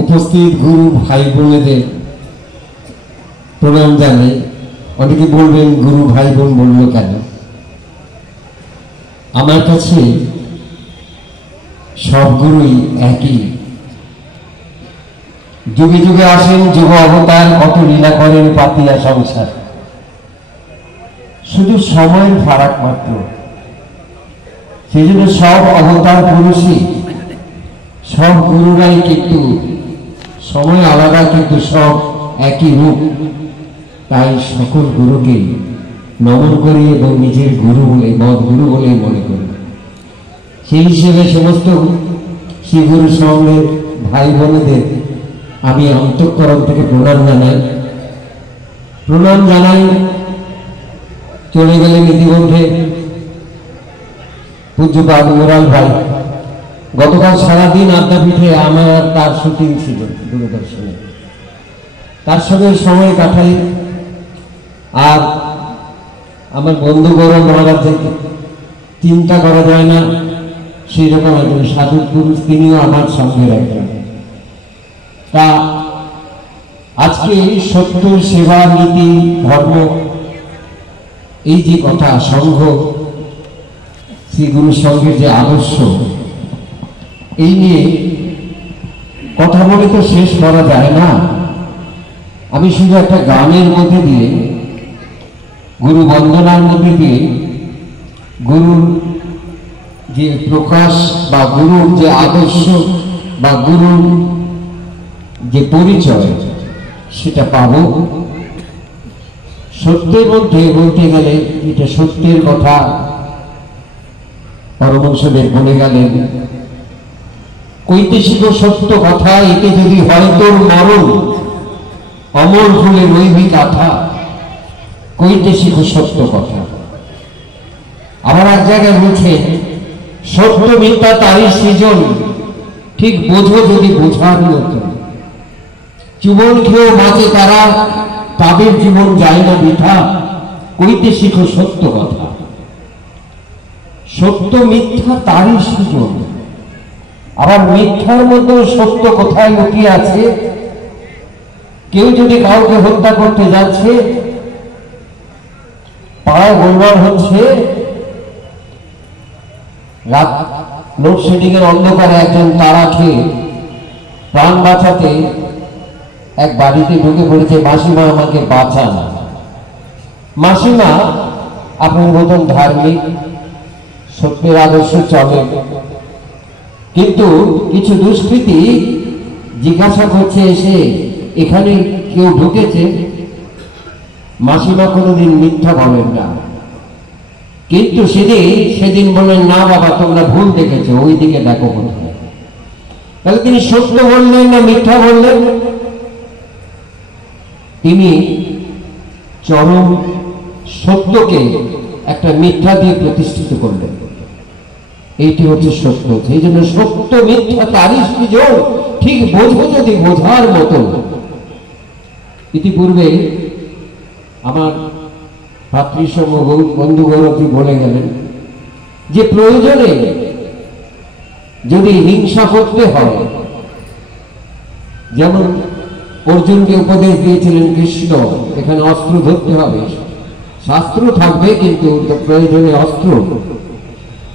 উপস্থিত গুরু ভাই বোনেদের প্রণাম জানাই। অনেকে বলবেন গুরু ভাই বোন বললো কেন? আমার কাছে সব গুরুই একই। যুগে যুগে আসেন যুগ অবতার, কত লীলা করেন পাতিয়া সংসার, শুধু সময়ের ফারাক মাত্র। সেই জন্য সব অবতার পুরুষই, সব গুরুরাই কিন্তু সময় আলাদা, কিন্তু সব একই রূপ। তাই সকল গুরুকে নমন করি এবং নিজের গুরু বলে, মত গুরু বলেই মনে করি। সেই হিসেবে সমস্ত শ্রী গুরু সঙ্গের ভাই বোনেদের আমি অন্তঃকরণ থেকে প্রণাম জানাই। চলে গেলেন ইতিমধ্যে পূজ্যপাদ মোরাল ভাই। গতকাল সারাদিন আদ্যাপীঠে আমার তার শুটিং ছিল দূরদর্শনে, তার সঙ্গে সময় কাটাই। আর আমার বন্ধু গৌরব মহারাজকে চিন্তা করা যায় না, সেই রকম একজন সাধু পুরুষ, তিনিও আমার সঙ্গে একজন। তা আজকে সত্য, সেবা, নীতি, ধর্ম, এই যে কথা, সংঘ, শ্রী গুরু সংঘের যে আদর্শ, এই নিয়ে কথা বলে তো শেষ করা যায় না। আমি শুধু একটা গানের মধ্যে দিয়ে, গুরু বন্দনার মধ্যে দিয়ে গুরুর যে প্রকাশ বা গুরুর যে আদর্শ বা গুরুর যে পরিচয়, সেটা পাব। সত্যের মধ্যে বলতে গেলে, এটা সত্যের কথা পরমহংসদেব বলে গেলেন, কৈতেশিক সত্য কথা, এতে যদি হয় তোর মরণ, অমর ফুলে রইবি কাথা। কৈতেশিক সত্য কথা। আবার এক জায়গায় বলছেন, সত্য মিথ্যা তারই সৃজন, ঠিক বোঝো যদি বোঝার মতো। চুবন খেয়েও বাঁচে তারা, তাদের জীবন যায় না বৃথা। কৈতেশিক সত্য কথা। সত্য মিথ্যা তারই সৃজন। আবার মিথ্যার মধ্যে সত্য কোথায় লুকিয়ে আছে? কেউ যদি কাউকে হত্যা করতে যাচ্ছে, পাড়ায় গোলমাল হচ্ছে, রাত লোডশেডিং এর অন্ধকারে একজন তারা খেয়ে প্রাণ বাঁচাতে এক বাড়িতে ঢুকে পড়েছে, মাসিমা আমাকে বাঁচান। মাসিমা আপনার মতন ধার্মিক, সত্যের আদর্শ চলে, কিন্তু কিছু দুষ্কৃতী জিজ্ঞাসা করছে এসে, এখানে কেউ ঢুকেছে? মাসিমা কোনোদিন মিথ্যা বলেন না, কিন্তু সেদিন বললেন, না বাবা তোমরা ভুল দেখেছো, ওই দিকে দেখো কোথায়। তাহলে তিনি সত্য বললেন না মিথ্যা বললেন? তিনি চরম সত্যকে একটা মিথ্যা দিয়ে প্রতিষ্ঠিত করলেন। এইটি হচ্ছে সত্য। সেই জন্য সত্য মিথ্যা তারই সৃজন, ঠিক বোঝো যদি বোঝার মতো। ইতিপূর্বে আমার ভাতৃসম বন্ধু গৌরবজি বলে গেলেন যে প্রয়োজনে যদি হিংসা করতে হয়, যেমন অর্জুনকে উপদেশ দিয়েছিলেন কৃষ্ণ, এখানে অস্ত্র ধরতে হবে, শাস্ত্র থাকবে কিন্তু প্রয়োজনে অস্ত্র।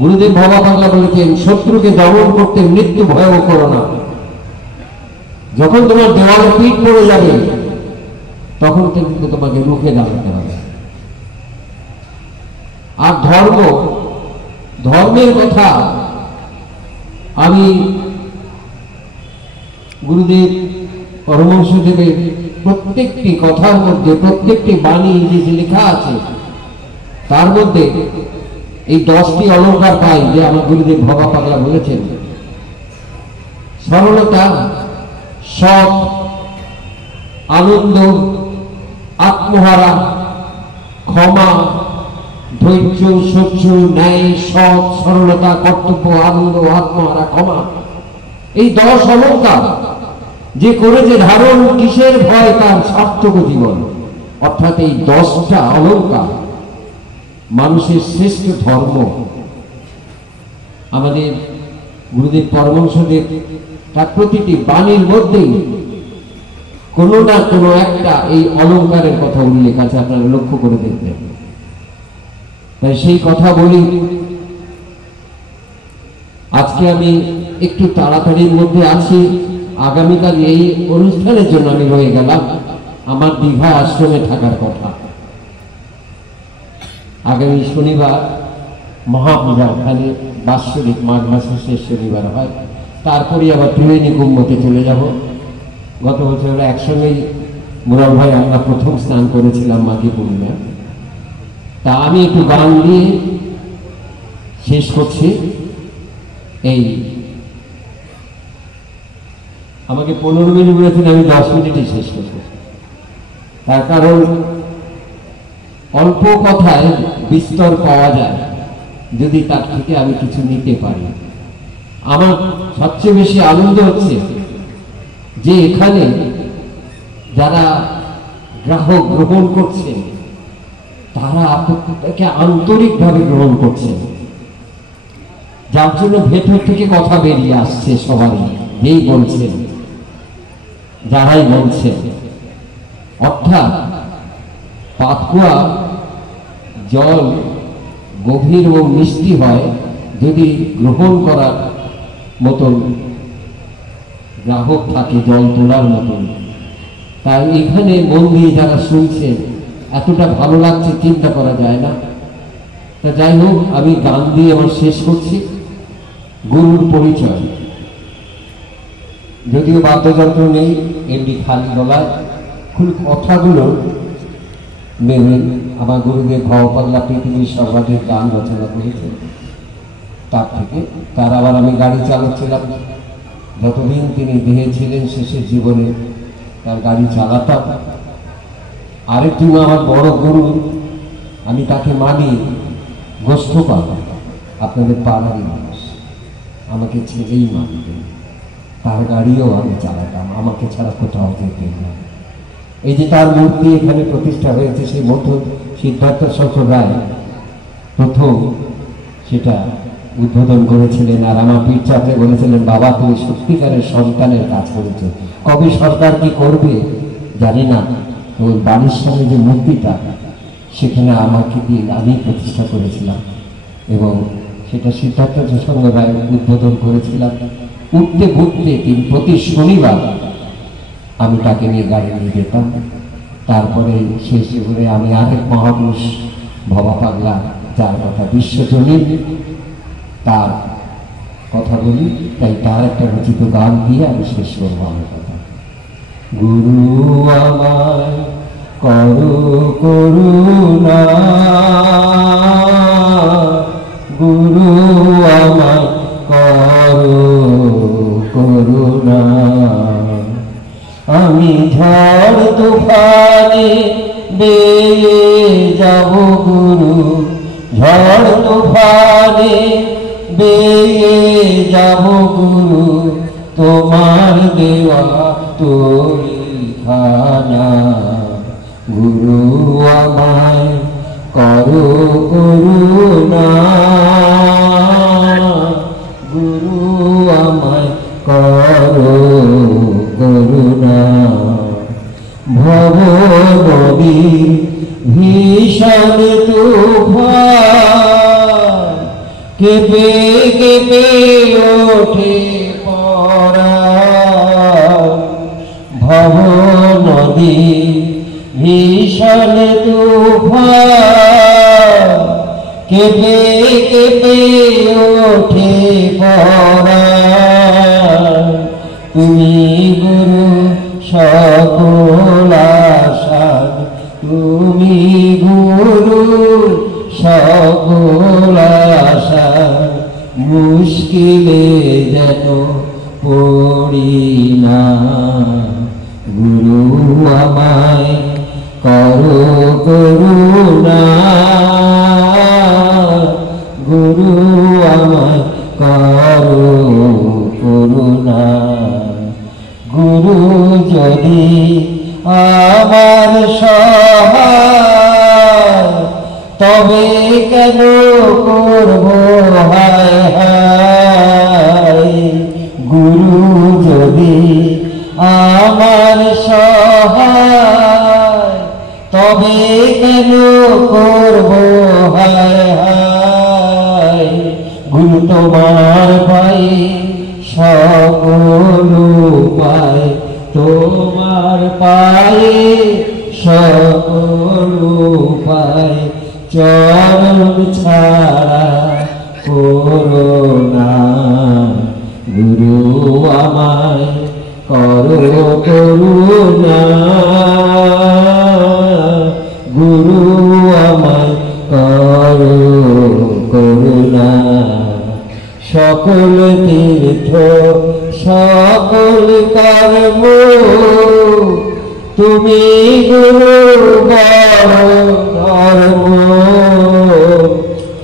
গুরুদেব ভবা বাংলা বলেছেন, শত্রুকে দমন করতে মৃত্যু ভয়ও করো না। যখন তোমার দেওয়ালে পিঠ পড়ে যাবে, তখন কিন্তু তোমাকে রুখে দাঁড়াতে হবে। আর ধর্মের কথা আমি গুরুদেব পরমহংসদেবের প্রত্যেকটি কথার মধ্যে, প্রত্যেকটি বাণী যে লেখা আছে, তার মধ্যে এই 10টি অলঙ্কার পাই যে আমার গুরুদেব ভবা পাগলা বলেছেন। সরলতা, সৎ, আনন্দ, আত্মহারা, ক্ষমা, ধৈর্য, সহ্য, ন্যায়, সৎ, সরলতা, কর্তব্য, আনন্দ, আত্মহারা, ক্ষমা, এই 10 অলঙ্কার যে করেছে ধারণ, কিসের ভয় তার সার্থক জীবন। অর্থাৎ এই 10টা অলঙ্কার মানুষের শ্রেষ্ঠ ধর্ম। আমাদের গুরুদেব পরমহংসদেব তার প্রতিটি বাণীর মধ্যেই কোনো না কোনো একটা এই অলঙ্কারের কথা উল্লেখ আছে, আপনারা লক্ষ্য করে দেখবেন। তাই সেই কথা বলি। আজকে আমি একটু তাড়াতাড়ির মধ্যে আছি, আগামীকাল এই অনুষ্ঠানের জন্য আমি রয়ে গেলাম। আমার দীঘা আশ্রমে থাকার কথা। আগামী শনিবার মহাপূজা, ওখানে বাৎসরিক মাঘ মাসের শেষ শনিবার হয়। তারপরে আবার ত্রিবেণী কুম্ভতে চলে যাব। গত বছর আমরা একসঙ্গেই মুরাল ভাই আমরা প্রথম স্নান করেছিলাম মাঘী পূর্ণিমা। তা আমি একটু গান দিয়ে শেষ করছি। এই আমাকে 15 মিনিট বলেছেন, আমি 10 মিনিটে শেষ করব। তার কারণ অল্প কথায় বিস্তর পাওয়া যায় যদি তার থেকে আমি কিছু নিতে পারি। আমার সবচেয়ে বেশি আনন্দ হচ্ছে যে এখানে যারা গ্রাহক গ্রহণ করছেন তারা আপনাকে আন্তরিকভাবে গ্রহণ করছেন, যার জন্য ভেতর থেকে কথা বেরিয়ে আসছে সবারই, যেই বলছেন, যারাই বলছেন। অর্থাৎ পাতকুয়া জল গভীর ও মিষ্টি হয় যদি গ্রহণ করার মতন গ্রাহক থাকে, জল তোলার মতন। তাই এখানে মন দিয়ে যারা শুনছেন এতটা ভালো লাগছে চিন্তা করা যায় না। তা যাই হোক, আমি গান দিয়ে আমার শেষ করছি। গুরুর পরিচয়, যদিও বাদ্যযন্ত্র নেই, এমনি খালি গলায় খুব কথাগুলো মেনে আমার গুরুদেব ভবপাল্লা পৃথিবীর সর্বাধিক গান রচনা করেছে। তার থেকে তার আবার আমি গাড়ি চালাচ্ছিলাম, যতদিন তিনি দেহে ছিলেন শেষের জীবনে তার গাড়ি চালাতাম। আরেকজন আমার বড় গুরু, আমি তাকে মানি, গোষ্ঠপাল, আপনাদের পাড়ারই মানুষ, আমাকে ছেলেই মানতেন। তার গাড়িও আমি চালাতাম, আমাকে ছাড়া কোথাও যেতেন না। এই যে তার মূর্তি এখানে প্রতিষ্ঠা হয়েছে, সেই মতো সিদ্ধার্থ শঙ্কর রায় প্রথম সেটা উদ্বোধন করেছিলেন। আর আমার পীরচাঁদে বলেছিলেন, বাবা তুমি সত্যিকারের সন্তানের কাজ করেছো। কবে সরকার কি করবে জানি না, ওই বাড়ির সামনে যে মূর্তিটা সেখানে আমাকে দিয়ে আমি প্রতিষ্ঠা করেছিলাম এবং সেটা সিদ্ধার্থ শঙ্কর রায় উদ্বোধন করেছিলাম। উঠতে ঘুরতে তিনি প্রতি শনিবার আমি তাকে নিয়ে গাড়ি নিয়ে যেতাম। তারপরে সেই জীবনে আমি আরেক মহাপুরুষ ভবা পাগলা, যার কথা বিশ্বজনীন, তার কথা বলি। তাই তার একটা রচিত গান দিয়ে আমি শেষ করবো আমার কথা। গুরু আমায় করো করুণা, গুরু আমায় করো করুণা, আমি ঝড় তুফানে বেয়ে যাব গুরু, ঝড় তুফানে বেয়ে যাব গুরু, তোমার দেওয়া তরিখানা। গুরু আমায় করো করুণা, গুরু আমায় করো করুণা। ভব নদীর ভীষণ তুফান কেঁপে কেঁপে ওঠে পরাণ, ভব নদী ভীষণ তুফান কেঁপে কেঁপে ওঠে পরাণ। তুমি গুরু সকল আশার, তুমি গুরু সকল আশার, মুশকিলে যেন পড়ি না। গুরু আমায় করো করুণা, গুরু আমায় করো করুণা। গুরু যদি আমার সহায়, তবে কেন করব হায় হায়। গুরু যদি আমার সহায়, তবে কেন করব হায় হায়। গুরু তোমার পায়ে সকল পায়, তোমার পায়ে সকল পায়। চরণ ছাড়া করুণা গুরু আমায় করো করুণা, গুরু আমায় করো করুণা। সকল তীর্থ সকল কর্ম তুমি গুরু বড় ধর্ম।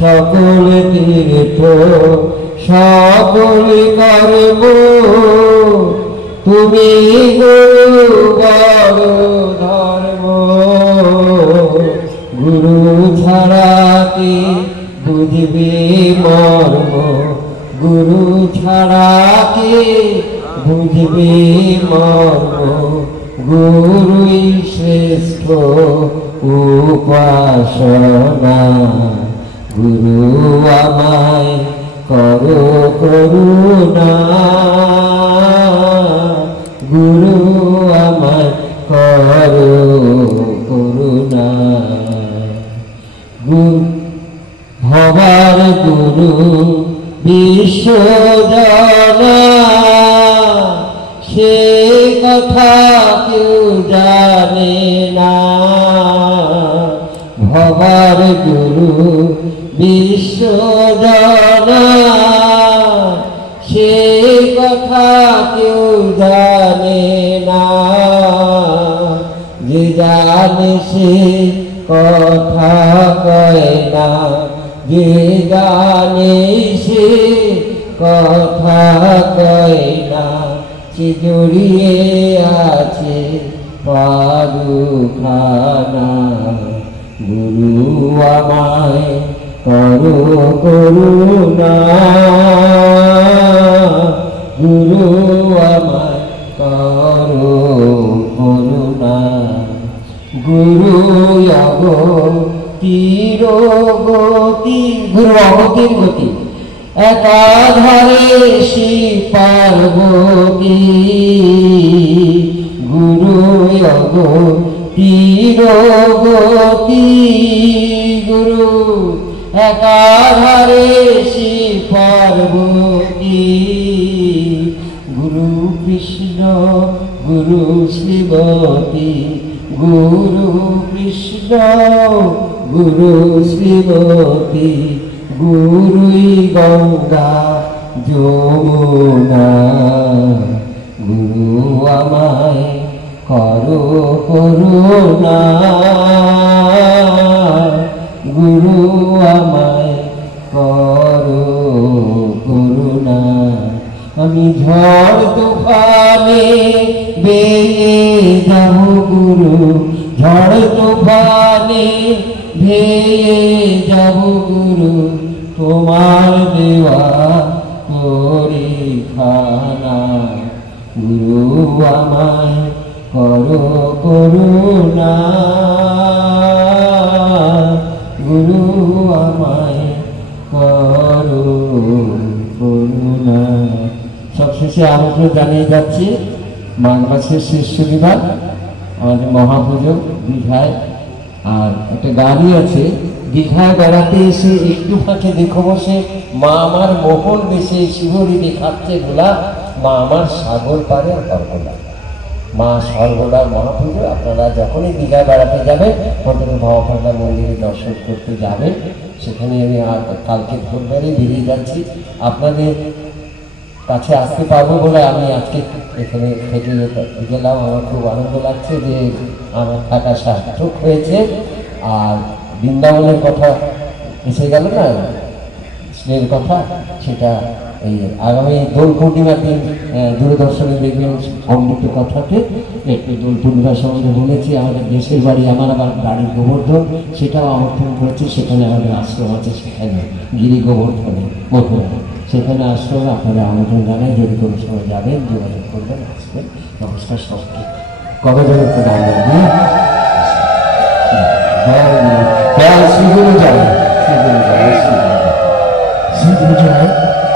সকল তীর্থ সকল কর্ম তুমি গুরু বড় ধর্ম। গুরু ছাড়া কি বুঝবে মর্ম, গুরু ছাড়া কি বুঝবে মর্ম। গুরুই শ্রেষ্ঠ উপাসনা, গুরু আমায় করো করুণা, গুরু আমায় করো করুণা। ভবার গুরু বিশ্বজনা, সে কথা কেউ জানে না। ভবার গুরু বিশ্বজনা, সে কথা কেউ জানে না। যে জানে সে কথা কয় না, যে জানে সে কথা কয় না। সে জড়িয়ে আছে পাদুখানা, গুরু আমায় করো করুণা, গুরু আমায় করো করুণা। গুরু অগতির গতি, গুরু অগতির গতি, একাধারে শিব পার্বতী। গুরু অগতির গতি, গুরু একাধারে শিব পার্বতী। গুরু কৃষ্ণ গুরু শ্রীমতী, গুরু কৃষ্ণ গুরু শ্রীমতী। গুরুই গঙ্গা যমুনা, গুরু আমায় করো করুণা, গুরু আমায় করো করুণা। আমি ঝড় তুফানে বেয়ে যাব গুরু, ঝড় তুফানে ভেয়ে যাব গুরু। তোমার দেওয়া পরীক্ষানা, গুরু আমায় করো করুণা, গুরু আমায় করো করুণা। সবশেষে আমন্ত্রণ জানিয়ে যাচ্ছি মাঘ মাসের শেষ শনিবার আমাদের মহাপুজো দীঘায়। আর একটা গানই আছে, দীঘায় বেড়াতে এসে একটু ফাঁকে দেখো বসে, মা আমার মোহন বেশে শিহরি দেখাচ্ছে গোলা, মা আমার সাগর পারে সর্বদা। মা সর্বদার মহাপুজো। আপনারা যখনই দীঘায় বেড়াতে যাবেন প্রথমে ভবপান্ডা মন্দিরে দর্শন করতে যাবেন। সেখানে আমি কালকে ভোরবেলায় বেরিয়ে যাচ্ছি। আপনাদের কাছে আসতে পারবো বলে আমি আজকে এখানে থেকে গেলাম। আমার খুব আনন্দ লাগছে যে আমার থাকা সার্থক হয়েছে। আর বৃন্দাবনের কথা এসে গেল না, স্নেহের কথা, সেটা এই আগামী দোল পূর্ণিমার দিন দূরদর্শনে দেখবেন অমৃত কথাতে একটু দোল পূর্ণিমা সম্বন্ধে বলেছি। আমাদের দেশের বাড়ি, আমার আবার বাড়ির গোবর্ধন, সেটাও আমন্ত্রণ করেছি। সেখানে আমাদের আশ্রম আছে, সেখানে গিরি গোবর্ধনে মথুরা, সেখানে আসলেও আপনারা আমন্ত্রণ জানাই, যদি কোনো সময় যাবেন যোগাযোগ করবেন, আসবেন। নমস্কার সবাইকে। কবে যেন একটু গান গাইবেন। জয় শ্রী গুরু জয়।